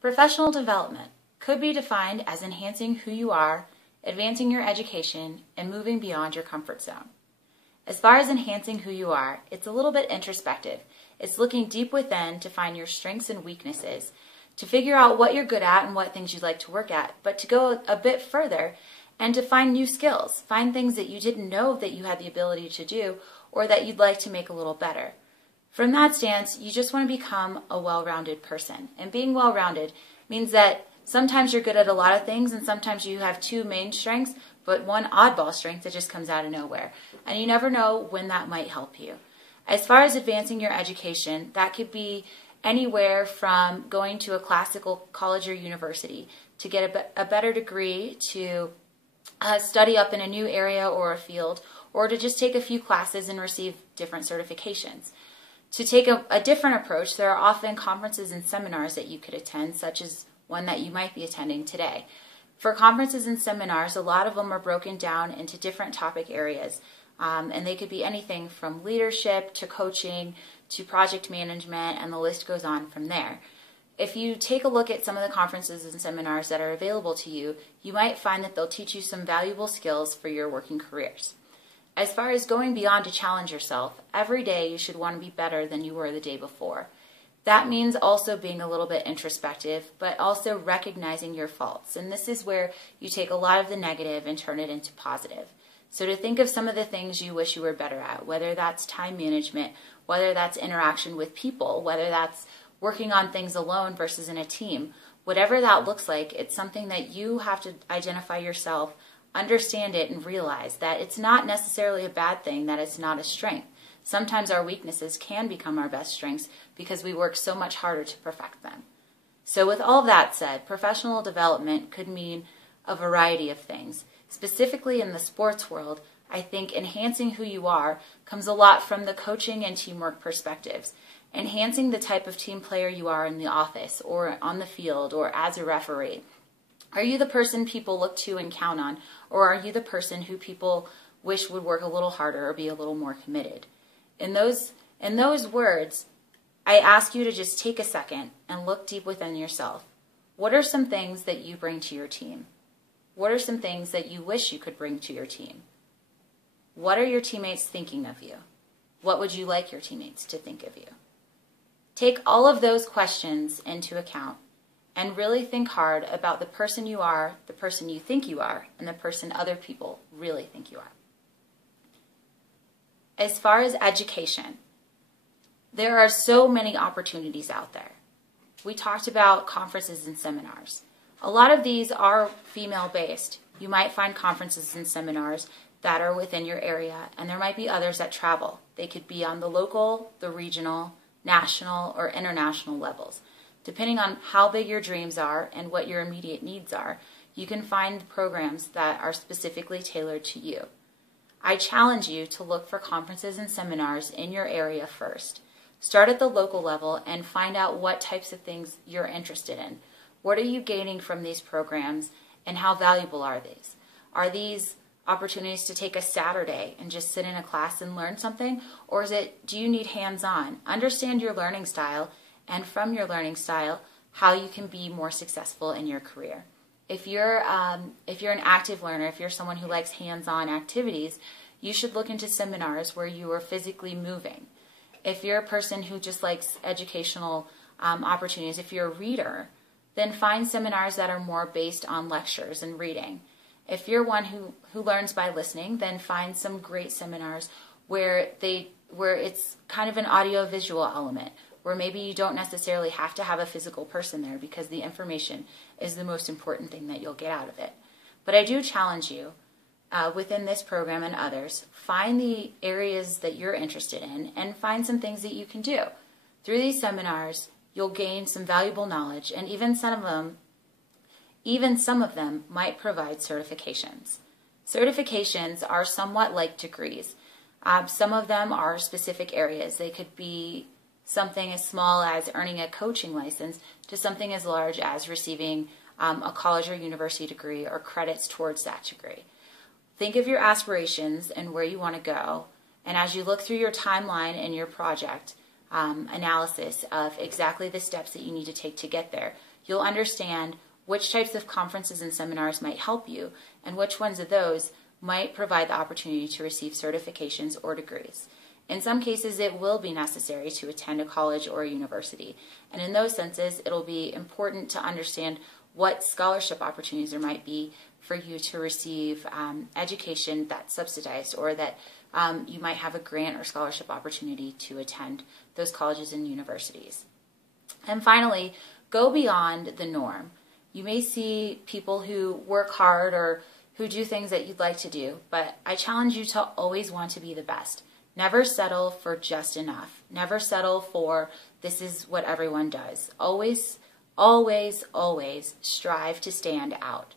Professional development could be defined as enhancing who you are, advancing your education, and moving beyond your comfort zone. As far as enhancing who you are, it's a little bit introspective. It's looking deep within to find your strengths and weaknesses, to figure out what you're good at and what things you'd like to work at, but to go a bit further and to find new skills, find things that you didn't know that you had the ability to do or that you'd like to make a little better. From that stance, you just want to become a well-rounded person. And being well-rounded means that sometimes you're good at a lot of things and sometimes you have two main strengths, but one oddball strength that just comes out of nowhere. And you never know when that might help you. As far as advancing your education, that could be anywhere from going to a classical college or university to get a better degree, to study up in a new area or a field, or to just take a few classes and receive different certifications. To take a different approach, there are often conferences and seminars that you could attend, such as one that you might be attending today. For conferences and seminars, a lot of them are broken down into different topic areas, and they could be anything from leadership to coaching to project management, and the list goes on from there. If you take a look at some of the conferences and seminars that are available to you, you might find that they'll teach you some valuable skills for your working careers. As far as going beyond to challenge yourself, every day you should want to be better than you were the day before. That means also being a little bit introspective, but also recognizing your faults. And this is where you take a lot of the negative and turn it into positive. So to think of some of the things you wish you were better at, whether that's time management, whether that's interaction with people, whether that's working on things alone versus in a team, whatever that looks like, it's something that you have to identify yourself, understand it, and realize that it's not necessarily a bad thing, that it's not a strength. Sometimes our weaknesses can become our best strengths because we work so much harder to perfect them. So with all that said, professional development could mean a variety of things. Specifically in the sports world, I think enhancing who you are comes a lot from the coaching and teamwork perspectives. Enhancing the type of team player you are in the office or on the field or as a referee. Are you the person people look to and count on, or are you the person who people wish would work a little harder or be a little more committed? In those words, I ask you to just take a second and look deep within yourself. What are some things that you bring to your team? What are some things that you wish you could bring to your team? What are your teammates thinking of you? What would you like your teammates to think of you? Take all of those questions into account and really think hard about the person you are, the person you think you are, and the person other people really think you are. As far as education, there are so many opportunities out there. We talked about conferences and seminars. A lot of these are female-based. You might find conferences and seminars that are within your area, and there might be others that travel. They could be on the local, the regional, national, or international levels. Depending on how big your dreams are and what your immediate needs are, you can find programs that are specifically tailored to you. I challenge you to look for conferences and seminars in your area first. Start at the local level and find out what types of things you're interested in. What are you gaining from these programs, and how valuable are these? Are these opportunities to take a Saturday and just sit in a class and learn something? Or do you need hands-on? Understand your learning style, and from your learning style, how you can be more successful in your career. If you're an active learner, if you're someone who likes hands-on activities, you should look into seminars where you are physically moving. If you're a person who just likes educational opportunities, if you're a reader, then find seminars that are more based on lectures and reading. If you're one who learns by listening, then find some great seminars where it's kind of an audio-visual element, where maybe you don't necessarily have to have a physical person there because the information is the most important thing that you'll get out of it. But I do challenge you, within this program and others, find the areas that you're interested in and find some things that you can do. Through these seminars, you'll gain some valuable knowledge, and even some of them might provide certifications. Certifications are somewhat like degrees. Some of them are specific areas. They could be something as small as earning a coaching license to something as large as receiving a college or university degree or credits towards that degree. Think of your aspirations and where you want to go, and as you look through your timeline and your project analysis of exactly the steps that you need to take to get there, you'll understand which types of conferences and seminars might help you, and which ones of those might provide the opportunity to receive certifications or degrees. In some cases, it will be necessary to attend a college or a university, and in those senses, it'll be important to understand what scholarship opportunities there might be for you to receive education that's subsidized, or that you might have a grant or scholarship opportunity to attend those colleges and universities. And finally, go beyond the norm. You may see people who work hard or who do things that you'd like to do, but I challenge you to always want to be the best. Never settle for just enough. Never settle for this is what everyone does. Always, always, always strive to stand out.